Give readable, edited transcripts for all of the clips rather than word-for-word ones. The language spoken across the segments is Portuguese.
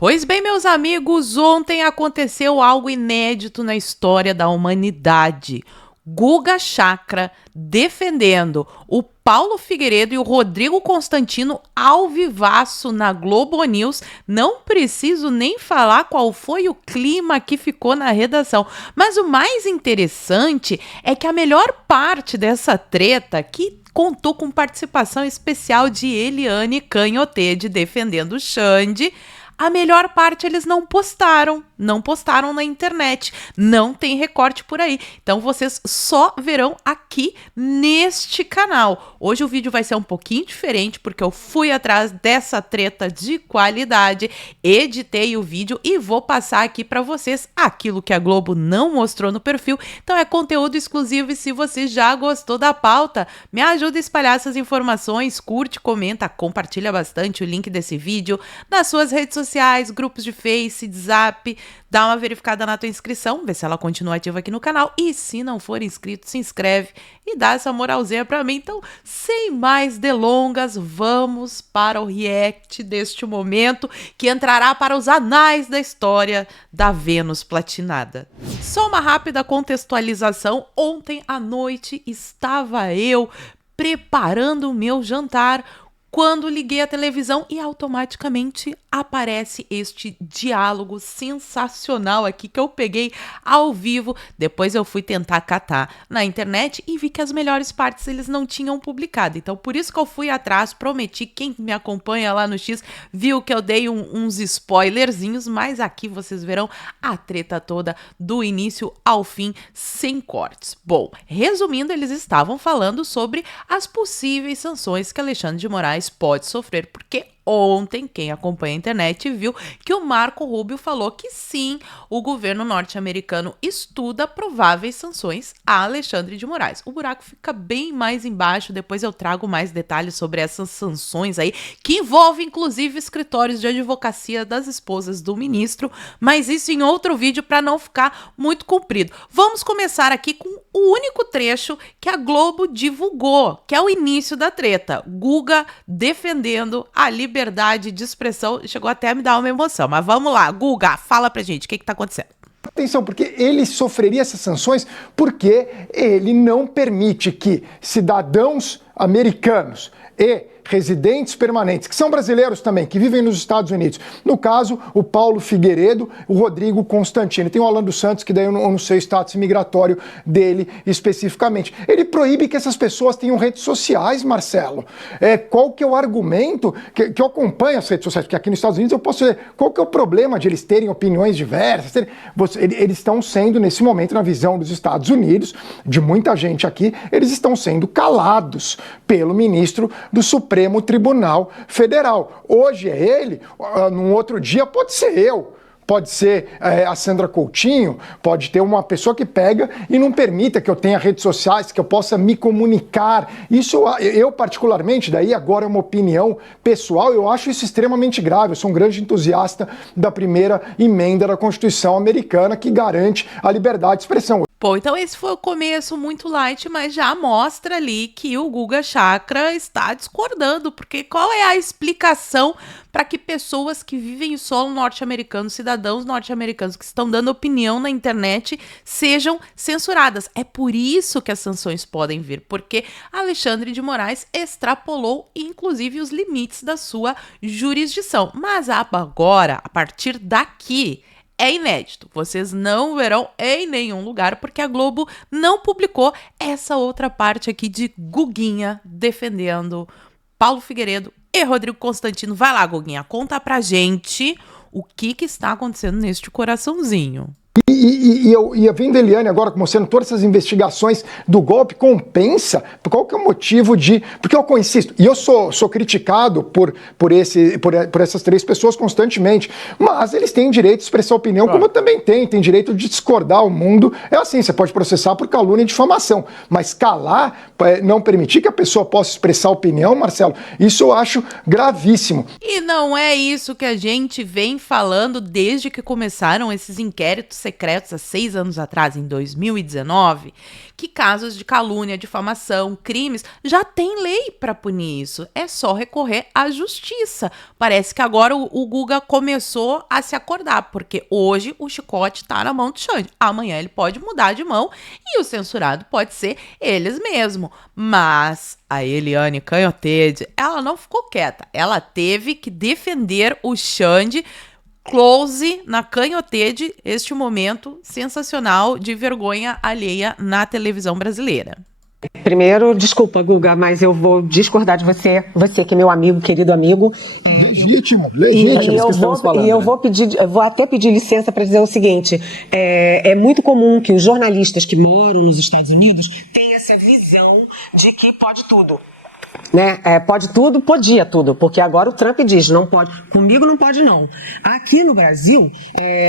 Pois bem, meus amigos, ontem aconteceu algo inédito na história da humanidade. Guga Chakra defendendo o Paulo Figueiredo e o Rodrigo Constantino ao vivaço na Globo News. Não preciso nem falar qual foi o clima que ficou na redação. Mas o mais interessante é que a melhor parte dessa treta, que contou com participação especial de Eliane Canhotte defendendo o Xande, a melhor parte eles não postaram na internet, não tem recorte por aí, então vocês só verão aqui neste canal. Hoje o vídeo vai ser um pouquinho diferente, porque eu fui atrás dessa treta de qualidade, editei o vídeo e vou passar aqui para vocês aquilo que a Globo não mostrou no perfil, então é conteúdo exclusivo e se você já gostou da pauta, me ajuda a espalhar essas informações, curte, comenta, compartilha bastante o link desse vídeo nas suas redes sociais, grupos de Face, de Zap, dá uma verificada na tua inscrição, vê se ela continua ativa aqui no canal e se não for inscrito, se inscreve e dá essa moralzinha pra mim. Então, sem mais delongas, vamos para o react deste momento que entrará para os anais da história da Vênus platinada. Só uma rápida contextualização, ontem à noite estava eu preparando o meu jantar quando liguei a televisão e automaticamente aparece este diálogo sensacional aqui que eu peguei ao vivo. Depois eu fui tentar catar na internet e vi que as melhores partes eles não tinham publicado. Então por isso que eu fui atrás, prometi, quem me acompanha lá no X viu que eu dei uns spoilerzinhos, mas aqui vocês verão a treta toda do início ao fim, sem cortes. Bom, resumindo, eles estavam falando sobre as possíveis sanções que Alexandre de Moraes pode sofrer, porque ontem, quem acompanha a internet viu que o Marco Rubio falou que sim, o governo norte-americano estuda prováveis sanções a Alexandre de Moraes. O buraco fica bem mais embaixo, depois eu trago mais detalhes sobre essas sanções aí, que envolvem inclusive escritórios de advocacia das esposas do ministro, mas isso em outro vídeo para não ficar muito comprido. Vamos começar aqui com o único trecho que a Globo divulgou, que é o início da treta. Guga defendendo a liberdade de expressão, chegou até a me dar uma emoção, mas vamos lá, Guga, fala pra gente, o que tá acontecendo? Atenção, porque ele sofreria essas sanções porque ele não permite que cidadãos americanos e residentes permanentes, que são brasileiros também, que vivem nos Estados Unidos. No caso, o Paulo Figueiredo, o Rodrigo Constantino. Tem o Alan dos Santos, que daí eu não sei o status migratório dele especificamente. Ele proíbe que essas pessoas tenham redes sociais, Marcelo. Qual que é o argumento que eu acompanho as redes sociais? Porque aqui nos Estados Unidos eu posso ver qual que é o problema de eles terem opiniões diversas. Eles estão sendo, nesse momento, na visão dos Estados Unidos, de muita gente aqui, eles estão sendo calados pelo ministro do Supremo Tribunal Federal. Hoje é ele, num outro dia pode ser eu. Pode ser a Sandra Coutinho, pode ter uma pessoa que pega e não permita que eu tenha redes sociais, que eu possa me comunicar. Isso eu particularmente, daí agora é uma opinião pessoal, eu acho isso extremamente grave. Eu sou um grande entusiasta da primeira emenda da Constituição americana que garante a liberdade de expressão. Bom, então esse foi o começo muito light, mas já mostra ali que o Guga Chakra está discordando, porque qual é a explicação para que pessoas que vivem em solo norte-americano, cidadãos norte-americanos que estão dando opinião na internet, sejam censuradas? É por isso que as sanções podem vir, porque Alexandre de Moraes extrapolou, inclusive, os limites da sua jurisdição. Mas agora, a partir daqui, é inédito, vocês não verão em nenhum lugar, porque a Globo não publicou essa outra parte aqui de Guguinha defendendo Paulo Figueiredo e Rodrigo Constantino. Vai lá, Guguinha, conta pra gente o que está acontecendo neste coraçãozinho. E vendo a Eliane agora mostrando todas essas investigações do golpe, compensa? Qual que é o motivo de... Porque eu insisto, e eu sou criticado por essas três pessoas constantemente, mas eles têm direito de expressar opinião, como eu também tenho, tem direito de discordar. O mundo é assim, você pode processar por calúnia e difamação, mas calar, não permitir que a pessoa possa expressar opinião, Marcelo, isso eu acho gravíssimo. E não é isso que a gente vem falando desde que começaram esses inquéritos secretos há 6 anos atrás, em 2019, que casos de calúnia, difamação, crimes, já tem lei para punir isso. É só recorrer à justiça. Parece que agora o Guga começou a se acordar, porque hoje o chicote tá na mão do Xande. Amanhã ele pode mudar de mão e o censurado pode ser eles mesmos. Mas a Eliane Canhottede, ela não ficou quieta. Ela teve que defender o Xande. Close na Canhottede, este momento sensacional de vergonha alheia na televisão brasileira. Primeiro, desculpa, Guga, mas eu vou discordar de você, que é meu amigo, querido amigo. Legítimo, eu vou até pedir licença para dizer o seguinte, é muito comum que os jornalistas que moram nos Estados Unidos tenham essa visão de que pode tudo. Né? Pode tudo, podia tudo, porque agora o Trump diz, não pode, comigo não pode não. Aqui no Brasil,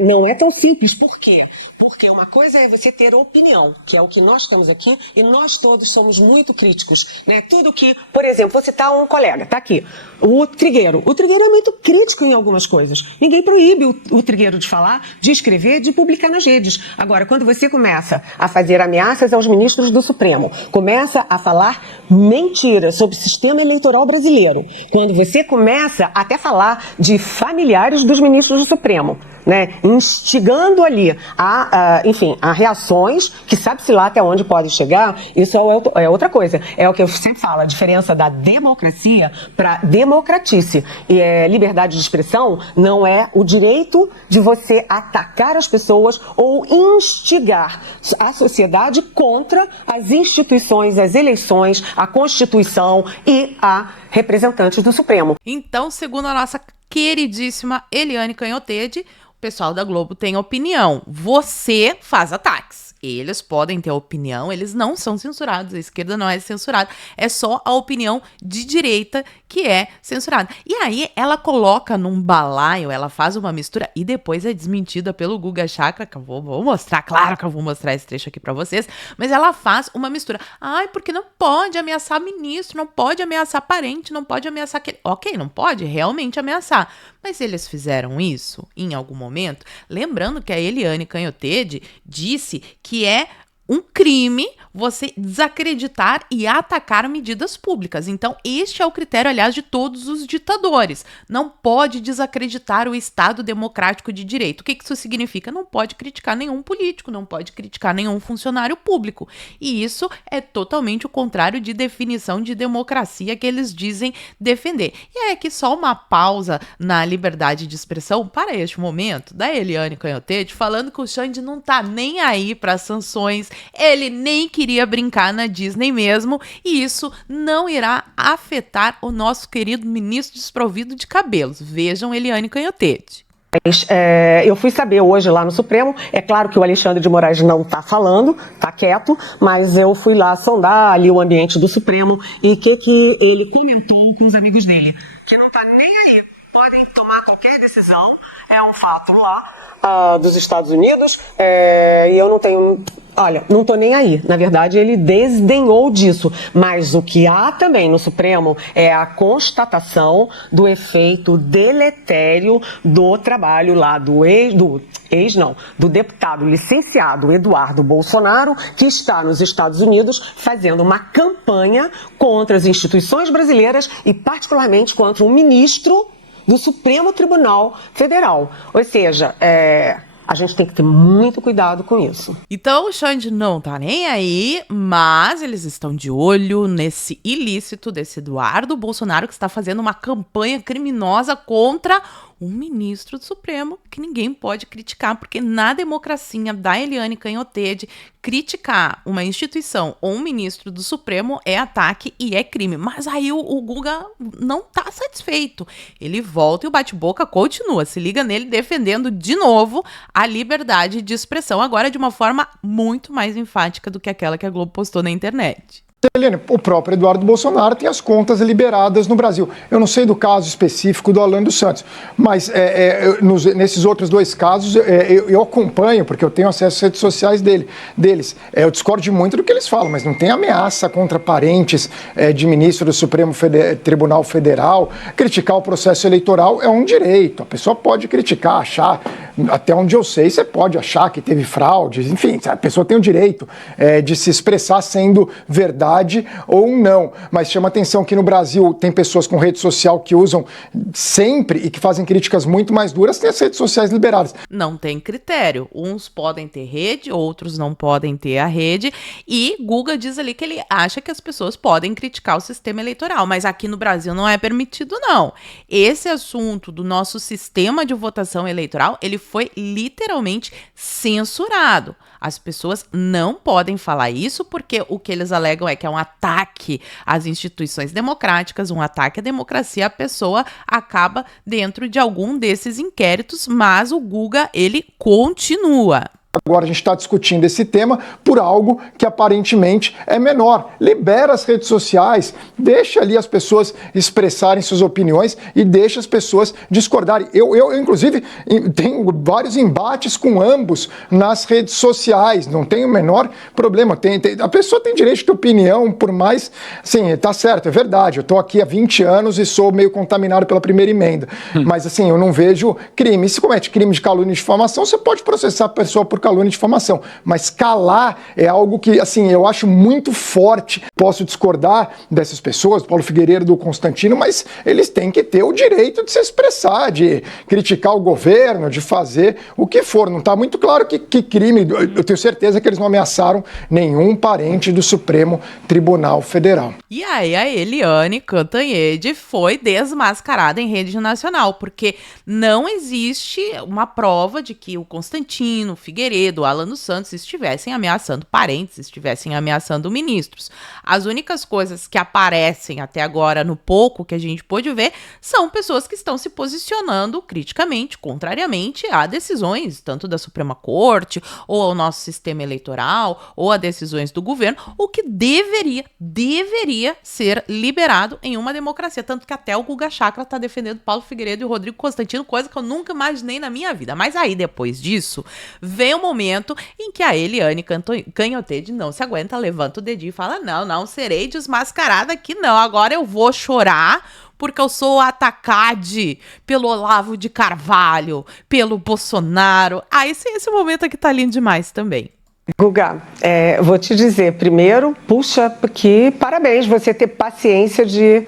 não é tão simples, por quê? Porque uma coisa é você ter opinião, que é o que nós temos aqui, e nós todos somos muito críticos, né? Tudo que, por exemplo, vou citar um colega, tá aqui, o Trigueiro. O Trigueiro é muito crítico em algumas coisas. Ninguém proíbe o Trigueiro de falar, de escrever, de publicar nas redes. Agora, quando você começa a fazer ameaças aos ministros do Supremo, começa a falar mentiras sobre o sistema eleitoral brasileiro, quando você começa até a falar de familiares dos ministros do Supremo, né, instigando ali a reações que sabe-se lá até onde pode chegar, isso é outra coisa. É o que eu sempre falo, a diferença da democracia para democratice. E liberdade de expressão não é o direito de você atacar as pessoas ou instigar a sociedade contra as instituições, as eleições, a Constituição e a representantes do Supremo. Então, segundo a nossa queridíssima Eliane Canhottede, o pessoal da Globo tem opinião. Você faz ataques. Eles podem ter opinião, eles não são censurados, a esquerda não é censurada, é só a opinião de direita que é censurada. E aí ela coloca num balaio, ela faz uma mistura e depois é desmentida pelo Guga Chakra, que eu vou mostrar, claro que eu vou mostrar esse trecho aqui pra vocês, mas ela faz uma mistura. Ai, porque não pode ameaçar ministro, não pode ameaçar parente, não pode ameaçar aquele... Ok, não pode realmente ameaçar, mas eles fizeram isso em algum momento, lembrando que a Eliane Canhottede disse que é um crime você desacreditar e atacar medidas públicas. Então, este é o critério, aliás, de todos os ditadores. Não pode desacreditar o Estado democrático de direito. O que isso significa? Não pode criticar nenhum político, não pode criticar nenhum funcionário público. E isso é totalmente o contrário de definição de democracia que eles dizem defender. E é aqui só uma pausa na liberdade de expressão para este momento da Eliane Canhottede falando que o Xande não tá nem aí para sanções. Ele nem queria brincar na Disney mesmo, e isso não irá afetar o nosso querido ministro desprovido de cabelos. Vejam Eliane Canhottede. Eu fui saber hoje lá no Supremo, é claro que o Alexandre de Moraes não está falando, está quieto, mas eu fui lá sondar ali o ambiente do Supremo e o que ele comentou com os amigos dele, que não está nem aí, podem tomar qualquer decisão, é um fato lá dos Estados Unidos, e eu não tenho... Olha, não tô nem aí. Na verdade, ele desdenhou disso. Mas o que há também no Supremo é a constatação do efeito deletério do trabalho lá do deputado licenciado Eduardo Bolsonaro, que está nos Estados Unidos fazendo uma campanha contra as instituições brasileiras e particularmente contra um ministro do Supremo Tribunal Federal. Ou seja, a gente tem que ter muito cuidado com isso. Então o Xande não tá nem aí, mas eles estão de olho nesse ilícito desse Eduardo Bolsonaro, que está fazendo uma campanha criminosa contra um ministro do Supremo que ninguém pode criticar, porque na democracia da Eliane Canhottede, criticar uma instituição ou um ministro do Supremo é ataque e é crime. Mas aí o Guga não tá satisfeito. Ele volta e o bate-boca continua. Se liga nele defendendo de novo a liberdade de expressão, agora de uma forma muito mais enfática do que aquela que a Globo postou na internet. Eliane, o próprio Eduardo Bolsonaro tem as contas liberadas no Brasil. Eu não sei do caso específico do Alan dos Santos, mas nesses outros dois casos eu acompanho, porque eu tenho acesso às redes sociais deles. Eu discordo muito do que eles falam, mas não tem ameaça contra parentes de ministro do Supremo Tribunal Federal. Criticar o processo eleitoral é um direito. A pessoa pode criticar, achar Até onde eu sei, você pode achar que teve fraudes, enfim, a pessoa tem o direito de se expressar sendo verdade ou não. Mas chama atenção que no Brasil tem pessoas com rede social que usam sempre e que fazem críticas muito mais duras, tem as redes sociais liberadas. Não tem critério. Uns podem ter rede, outros não podem ter a rede. E Guga diz ali que ele acha que as pessoas podem criticar o sistema eleitoral, mas aqui no Brasil não é permitido, não. Esse assunto do nosso sistema de votação eleitoral, ele foi literalmente censurado. As pessoas não podem falar isso porque o que eles alegam é que é um ataque às instituições democráticas, um ataque à democracia. A pessoa acaba dentro de algum desses inquéritos, mas o Guga, ele continua. Agora a gente está discutindo esse tema por algo que aparentemente é menor. Libera as redes sociais, deixa ali as pessoas expressarem suas opiniões e deixa as pessoas discordarem. Eu inclusive, tenho vários embates com ambos nas redes sociais, não tem o menor problema. A pessoa tem direito de ter opinião, por mais... Sim, tá certo, é verdade. Eu estou aqui há 20 anos e sou meio contaminado pela primeira emenda. Mas assim, eu não vejo crime. Se comete crime de calúnia e difamação, você pode processar a pessoa por calúnia e difamação, mas calar é algo que, assim, eu acho muito forte. Posso discordar dessas pessoas, do Paulo Figueiredo, do Constantino, mas eles têm que ter o direito de se expressar, de criticar o governo, de fazer o que for. Não está muito claro que crime, eu tenho certeza que eles não ameaçaram nenhum parente do Supremo Tribunal Federal. E aí a Eliane Cantanhede foi desmascarada em rede nacional, porque não existe uma prova de que o Constantino, o Figueiredo, o Alan dos Santos estivessem ameaçando parentes, estivessem ameaçando ministros. As únicas coisas que aparecem até agora, no pouco que a gente pôde ver, são pessoas que estão se posicionando criticamente, contrariamente a decisões, tanto da Suprema Corte, ou ao nosso sistema eleitoral, ou a decisões do governo, o que deveria ser liberado em uma democracia. Tanto que até o Guga Chakra está defendendo Paulo Figueiredo e o Rodrigo Constantino, coisa que eu nunca imaginei na minha vida. Mas aí, depois disso, vem um momento em que a Eliane Cantanhede não se aguenta, levanta o dedinho e fala, não serei desmascarada aqui não, agora eu vou chorar porque eu sou atacada pelo Olavo de Carvalho, pelo Bolsonaro. Esse momento aqui tá lindo demais também. Guga, vou te dizer, primeiro, puxa, que parabéns você ter paciência de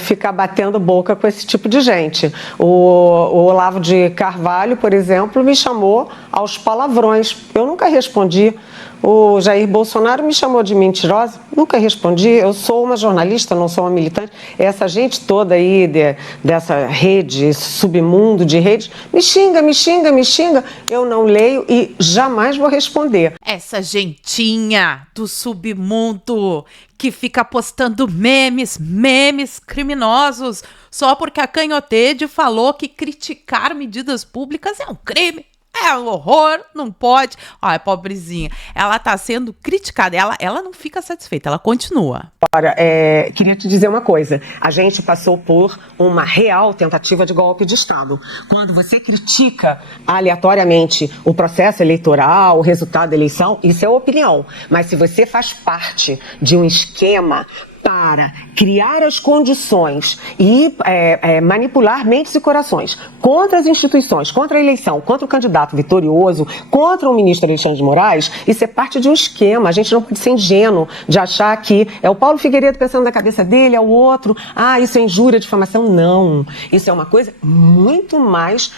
ficar batendo boca com esse tipo de gente. O Olavo de Carvalho, por exemplo, me chamou aos palavrões. Eu nunca respondi. O Jair Bolsonaro me chamou de mentirosa, nunca respondi. Eu sou uma jornalista, não sou uma militante. Essa gente toda aí dessa rede, esse submundo de redes, me xinga. Eu não leio e jamais vou responder. Essa gentinha do submundo que fica postando memes criminosos só porque a Canhotede falou que criticar medidas públicas é um crime. É um horror, não pode. Olha, pobrezinha, ela tá sendo criticada, ela não fica satisfeita, ela continua. Olha, queria te dizer uma coisa, a gente passou por uma real tentativa de golpe de Estado. Quando você critica aleatoriamente o processo eleitoral, o resultado da eleição, isso é opinião. Mas se você faz parte de um esquema para criar as condições e manipular mentes e corações contra as instituições, contra a eleição, contra o candidato vitorioso, contra o ministro Alexandre de Moraes, isso é parte de um esquema. A gente não pode ser ingênuo de achar que é o Paulo Figueiredo pensando na cabeça dele, é o outro, isso é injúria, difamação. Não, isso é uma coisa muito mais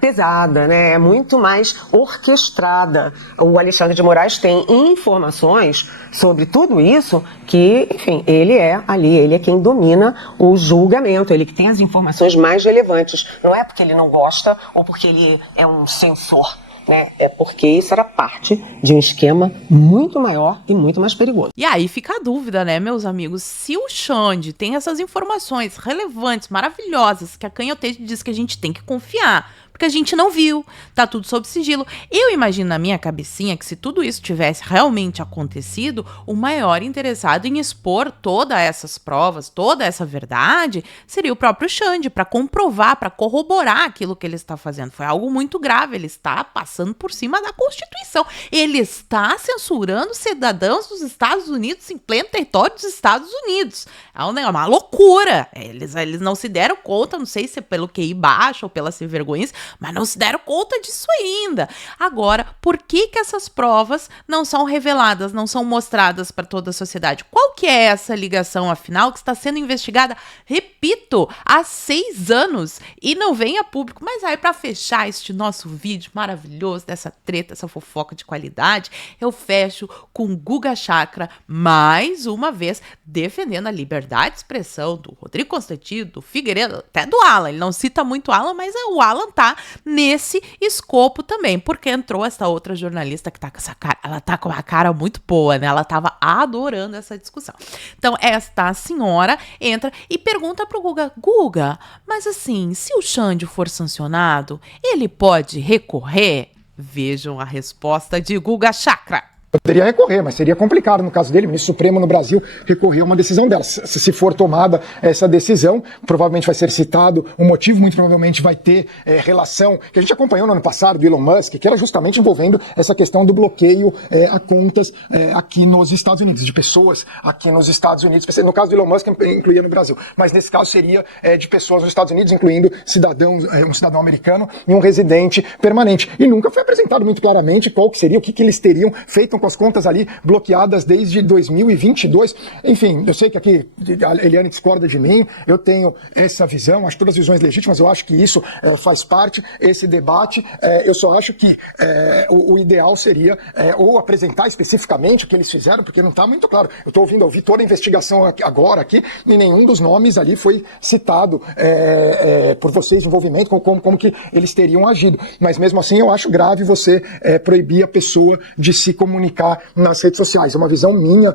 pesada, né? Muito mais orquestrada. O Alexandre de Moraes tem informações sobre tudo isso que, enfim, ele é quem domina o julgamento, ele que tem as informações mais relevantes. Não é porque ele não gosta ou porque ele é um censor, né? É porque isso era parte de um esquema muito maior e muito mais perigoso. E aí fica a dúvida, né, meus amigos? Se o Xande tem essas informações relevantes, maravilhosas, que a Canhotede diz que a gente tem que confiar, porque a gente não viu, tá tudo sob sigilo. Eu imagino na minha cabecinha que se tudo isso tivesse realmente acontecido, o maior interessado em expor todas essas provas, toda essa verdade, seria o próprio Xande, para comprovar, para corroborar aquilo que ele está fazendo. Foi algo muito grave, ele está passando por cima da Constituição. Ele está censurando cidadãos dos Estados Unidos em pleno território dos Estados Unidos. É uma loucura. Eles não se deram conta, não sei se é pelo QI baixo ou pelas vergonhas, mas não se deram conta disso ainda. Agora, por que essas provas não são reveladas, não são mostradas para toda a sociedade? Qual que é essa ligação, afinal, que está sendo investigada, repito, há 6 anos e não vem a público? Mas aí, para fechar este nosso vídeo maravilhoso dessa treta, essa fofoca de qualidade, eu fecho com Guga Chakra, mais uma vez, defendendo a liberdade de expressão do Rodrigo Constantino, do Figueiredo, até do Alan. Ele não cita muito Alan, mas o Alan tá nesse escopo também, porque entrou essa outra jornalista que tá com essa cara, ela tá com uma cara muito boa, né? Ela tava adorando essa discussão. Então, esta senhora entra e pergunta pro Guga: Guga, mas assim, se o Xande for sancionado, ele pode recorrer? Vejam a resposta de Guga Chakra. Poderia recorrer, mas seria complicado no caso dele. O ministro Supremo no Brasil recorreu a uma decisão dela. Se for tomada essa decisão, provavelmente vai ser citado um motivo, muito provavelmente vai ter relação, que a gente acompanhou no ano passado, do Elon Musk, que era justamente envolvendo essa questão do bloqueio a contas aqui nos Estados Unidos, de pessoas aqui nos Estados Unidos. No caso do Elon Musk, incluía no Brasil, mas nesse caso seria de pessoas nos Estados Unidos, incluindo cidadãos, um cidadão americano e um residente permanente. E nunca foi apresentado muito claramente qual que seria, o que eles teriam feito com as contas ali bloqueadas desde 2022. Enfim, eu sei que aqui a Eliane discorda de mim, eu tenho essa visão, acho todas as visões legítimas, eu acho que isso faz parte, esse debate. Eu só acho que o ideal seria ou apresentar especificamente o que eles fizeram, porque não está muito claro. Eu ouvi toda a investigação agora aqui, e nenhum dos nomes ali foi citado por vocês, envolvimento, como que eles teriam agido. Mas mesmo assim eu acho grave você proibir a pessoa de se comunicar nas redes sociais. É uma visão minha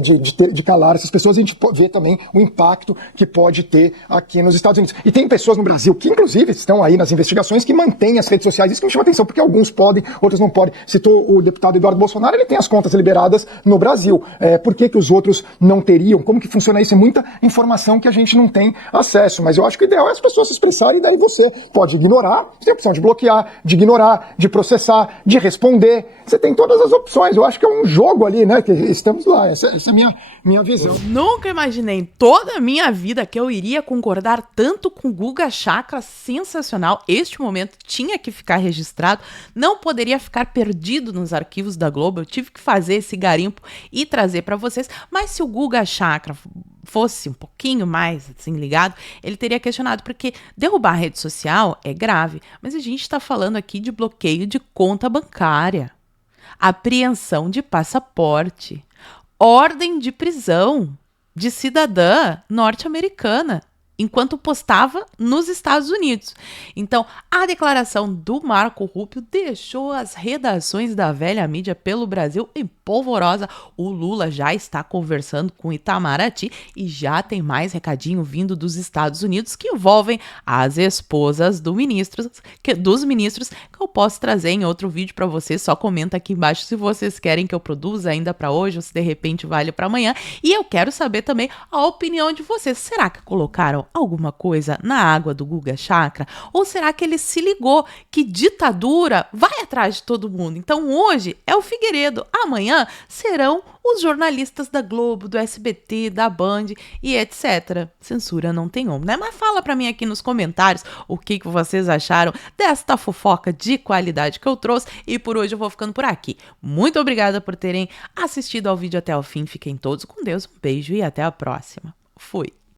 de calar essas pessoas. A gente vê também o impacto que pode ter aqui nos Estados Unidos. E tem pessoas no Brasil que, inclusive, estão aí nas investigações, que mantêm as redes sociais. Isso que me chama atenção, porque alguns podem, outros não podem. Citou o deputado Eduardo Bolsonaro, ele tem as contas liberadas no Brasil. Por que os outros não teriam? Como que funciona isso? É muita informação que a gente não tem acesso. Mas eu acho que o ideal é as pessoas se expressarem, e daí você pode ignorar, você tem a opção de bloquear, de ignorar, de processar, de responder. Você tem todas as opções. Eu acho que é um jogo ali, né? Que estamos lá. Essa é a minha visão. Nunca imaginei em toda a minha vida que eu iria concordar tanto com Guga Chakra. Sensacional. Este momento tinha que ficar registrado. Não poderia ficar perdido nos arquivos da Globo. Eu tive que fazer esse garimpo e trazer para vocês. Mas se o Guga Chakra fosse um pouquinho mais assim ligado, ele teria questionado, porque derrubar a rede social é grave, mas a gente está falando aqui de bloqueio de conta bancária, apreensão de passaporte, ordem de prisão de cidadã norte-americana enquanto postava nos Estados Unidos. Então, a declaração do Marco Rubio deixou as redações da velha mídia pelo Brasil em polvorosa. O Lula já está conversando com Itamaraty e já tem mais recadinho vindo dos Estados Unidos que envolvem as esposas dos ministros que eu posso trazer em outro vídeo para vocês. Só comenta aqui embaixo se vocês querem que eu produza ainda para hoje ou se de repente vale para amanhã. E eu quero saber também a opinião de vocês. Será que colocaram alguma coisa na água do Guga Chakra? Ou será que ele se ligou que ditadura vai atrás de todo mundo? Então hoje é o Figueiredo, amanhã serão os jornalistas da Globo, do SBT, da Band e etc. Censura não tem como, né? Mas fala pra mim aqui nos comentários o que vocês acharam desta fofoca de qualidade que eu trouxe. E por hoje eu vou ficando por aqui. Muito obrigada por terem assistido ao vídeo até o fim. Fiquem todos com Deus, um beijo e até a próxima. Fui!